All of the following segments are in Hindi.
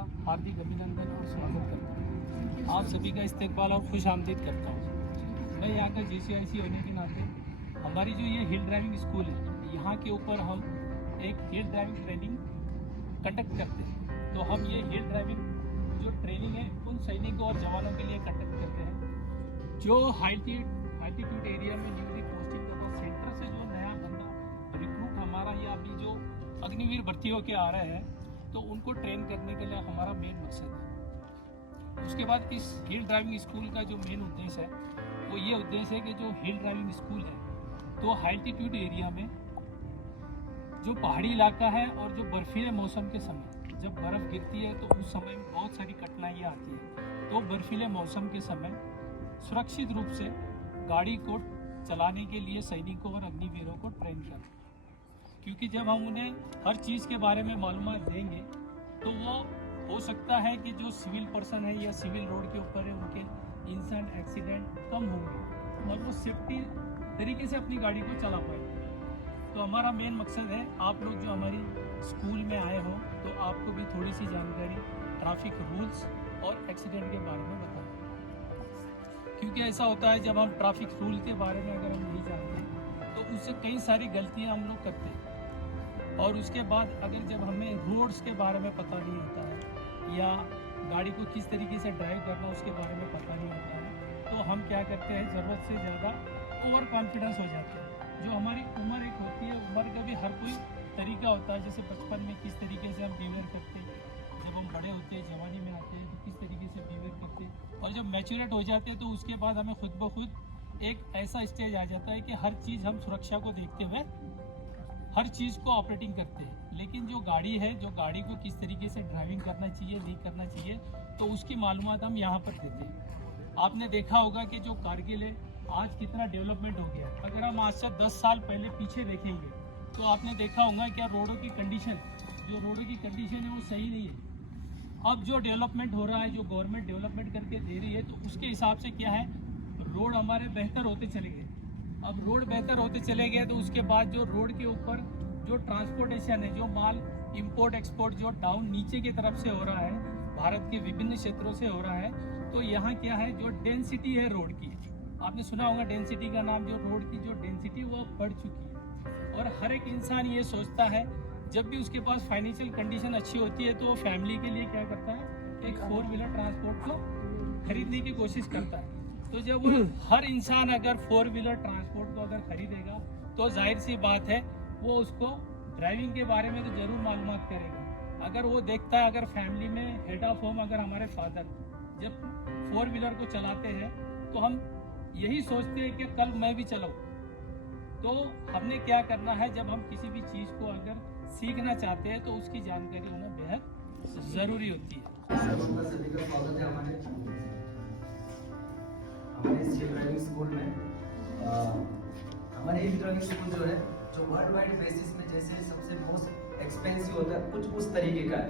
हार्दिक अभिनंदन और स्वागत करता हूँ। आप सभी का इस्तकबाल और खुश आमदीद करता हूँ। मैं यहाँ का JCIC होने के नाते हमारी जो ये हिल ड्राइविंग स्कूल है, यहाँ के ऊपर हम एक हिल ड्राइविंग ट्रेनिंग कंडक्ट करते हैं। तो हम ये हिल ड्राइविंग जो ट्रेनिंग है उन सैनिकों और जवानों के लिए कंडक्ट करते हैं जो हाईटीट्यूड एरिया में न्यूली पोस्टिंग होगा। सेंटर से जो नया बंदा रिक्रूट हमारा या अभी जो अग्निवीर भर्ती होकर आ रहे हैं, तो उनको ट्रेन करने के लिए हमारा मेन मकसद है। उसके बाद इस हिल ड्राइविंग स्कूल का जो मेन उद्देश्य है वो ये उद्देश्य है कि जो हिल ड्राइविंग स्कूल है तो हाईटीट्यूड एरिया में जो पहाड़ी इलाका है और जो बर्फीले मौसम के समय जब बर्फ़ गिरती है तो उस समय में बहुत सारी कठिनाइयाँ आती है। तो बर्फीले मौसम के समय सुरक्षित रूप से गाड़ी को चलाने के लिए सैनिकों और अग्निवीरों को ट्रेन करते हैं, क्योंकि जब हम उन्हें हर चीज़ के बारे में मालूमात देंगे तो वो हो सकता है कि जो सिविल पर्सन है या सिविल रोड के ऊपर है उनके इंसिडेंट एक्सीडेंट कम होंगे और वो सेफ्टी तरीके से अपनी गाड़ी को चला पाएंगे। तो हमारा मेन मकसद है आप लोग जो हमारी स्कूल में आए हो तो आपको भी थोड़ी सी जानकारी ट्रैफिक रूल्स और एक्सीडेंट के बारे में बताएं, क्योंकि ऐसा होता है जब हम ट्रैफिक रूल के बारे में अगर हम नहीं जानते तो उससे कई सारी गलतियां हम लोग करते हैं। और उसके बाद अगर जब हमें रोड्स के बारे में पता नहीं होता है या गाड़ी को किस तरीके से ड्राइव करना उसके बारे में पता नहीं होता है तो हम क्या करते हैं, ज़रूरत से ज़्यादा ओवर कॉन्फिडेंस हो जाते हैं। जो हमारी उम्र एक होती है, उम्र का भी हर कोई तरीका होता है। जैसे बचपन में किस तरीके से हम बिहेवियर करते हैं, जब हम बड़े होते हैं जवानी में आते हैं तो किस तरीके से बिहेवियर करते हैं, और जब मैच्योरेट हो जाते हैं तो उसके बाद हमें खुद ब खुद एक ऐसा स्टेज आ जाता है कि हर चीज़ हम सुरक्षा को देखते हुए हर चीज़ को ऑपरेटिंग करते हैं। लेकिन जो गाड़ी है, जो गाड़ी को किस तरीके से ड्राइविंग करना चाहिए नहीं करना चाहिए, तो उसकी मालूमात हम यहाँ पर देते हैं। आपने देखा होगा कि जो कारगिल है आज कितना डेवलपमेंट हो गया। अगर हम आज से 10 साल पहले पीछे देखेंगे तो आपने देखा होगा क्या रोडों की कंडीशन है वो सही नहीं है। अब जो डेवलपमेंट हो रहा है, जो गवर्नमेंट डेवलपमेंट करके दे रही है, तो उसके हिसाब से क्या है, रोड हमारे बेहतर होते चले गए। अब रोड बेहतर होते चले गए तो उसके बाद जो रोड के ऊपर जो ट्रांसपोर्टेशन है, जो माल इंपोर्ट एक्सपोर्ट जो डाउन नीचे की तरफ से हो रहा है, भारत के विभिन्न क्षेत्रों से हो रहा है, तो यहाँ क्या है, जो डेंसिटी है रोड की, आपने सुना होगा डेंसिटी का नाम, जो रोड की जो डेंसिटी वो बढ़ चुकी है। और हर एक इंसान ये सोचता है जब भी उसके पास फाइनेंशियल कंडीशन अच्छी होती है तो वो फैमिली के लिए क्या करता है, एक 4 व्हीलर ट्रांसपोर्ट को खरीदने की कोशिश करता है। तो जब हर इंसान अगर 4 व्हीलर ट्रांसपोर्ट को अगर खरीदेगा तो जाहिर सी बात है वो उसको ड्राइविंग के बारे में तो ज़रूर मालूमात करेगा। अगर वो देखता है, अगर फैमिली में हेड ऑफ होम अगर हमारे फादर जब 4 व्हीलर को चलाते हैं तो हम यही सोचते हैं कि कल मैं भी चलाऊं। तो हमने क्या करना है, जब हम किसी भी चीज़ को अगर सीखना चाहते हैं तो उसकी जानकारी होना बेहद ज़रूरी होती है। सभी का स्वागत है हमारे इस ड्राइविंग स्कूल में। हमारे हिल ड्राइविंग स्कूल जो है, जो वर्ल्ड वाइड बेसिस में जैसे सबसे मोस्ट एक्सपेंसिव होता है, कुछ उस तरीके का है।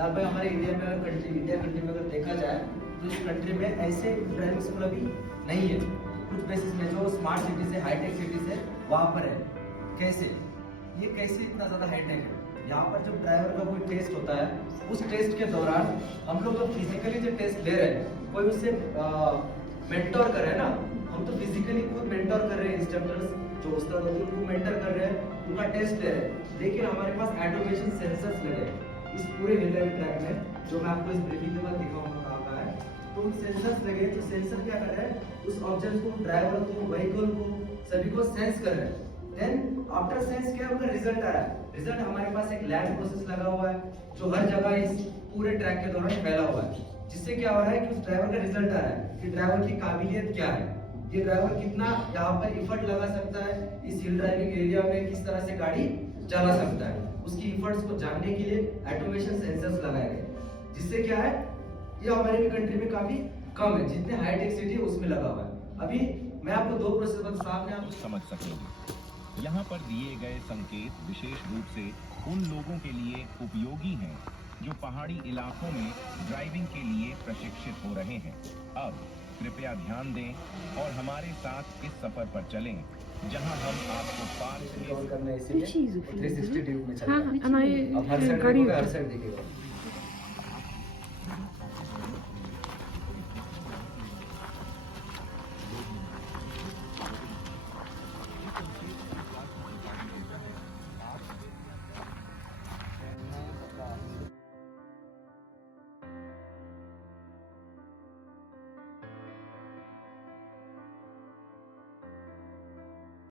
अगर हमारे इंडिया में इंडिया कंट्री में अगर देखा जाए तो इस कंट्री में ऐसे ड्राइविंग स्कूल अभी नहीं है। कुछ बेसिस में जो स्मार्ट सिटीज है, हाईटेक सिटीज है, वहाँ पर है। कैसे इतना ज़्यादा हाईटेक है, यहाँ पर जो ड्राइवर का कोई टेस्ट होता है, उस टेस्ट के दौरान हम लोग तो फिजिकली जो टेस्ट ले रहे हैं, कोई उससे मेंटोर कर रहे हैं ना, हम तो फिजिकली खुद मेंटोर कर रहे हैं। इंस्ट्रक्टर्स जो उस्ताद होते हैं उनको मेंटर कर रहे हैं, उनका टेस्ट ले रहे हैं। लेकिन हमारे पास ऑटोमेशन सेंसर्स लगे इस पूरे हिल ड्राइविंग ट्रैक में, जो मैं आपको इस ब्रीफिंग के बाद दिखाऊंगा कहाँ का है। तो उन सेंसर्स लगे, तो सेंसर क्या कर रहे हैं, उस ऑब्जेक्ट को, ड्राइवर को, व्हीकल को, सभी को सेंस कर रहे हैं। देन आफ्टर सेंस क्या उनका रिजल्ट आ रहा है। रिजल्ट हमारे पास एक लैब प्रोसेस लगा हुआ है जो हर जगह इस पूरे ट्रैक के दौरान फैला हुआ है, जिससे क्या हो रहा है कि उस ड्राइवर का रिजल्ट आ रहा है कि ड्राइवर की काबिलियत क्या है, ये ड्राइवर कितना यहाँ पर इफर्ट लगा सकता है, इस हिल ड्राइविंग एरिया में किस तरह से गाड़ी चला सकता है। उसकी इफर्ट्स को जानने के लिए ऑटोमेशन सेंसर्स लगाए गए, जिससे क्या है, ये हमारे कंट्री में काफी कम है, जितने हाईटेक सिटी है उसमें लगा हुआ है। अभी मैं आपको 2 प्रोसेस बता, सामने आप समझ सकेंगे। यहाँ पर दिए गए संकेत विशेष रूप से उन लोगों के लिए उपयोगी हैं जो पहाड़ी इलाकों में ड्राइविंग के लिए प्रशिक्षित हो रहे हैं। अब कृपया ध्यान दें और हमारे साथ इस सफर पर चलें, जहां हम आपको पार्क करना है, इसीलिए 360 ड्यू में चलता है। हाँ, अब हर साइड दिखेगा। लगता है।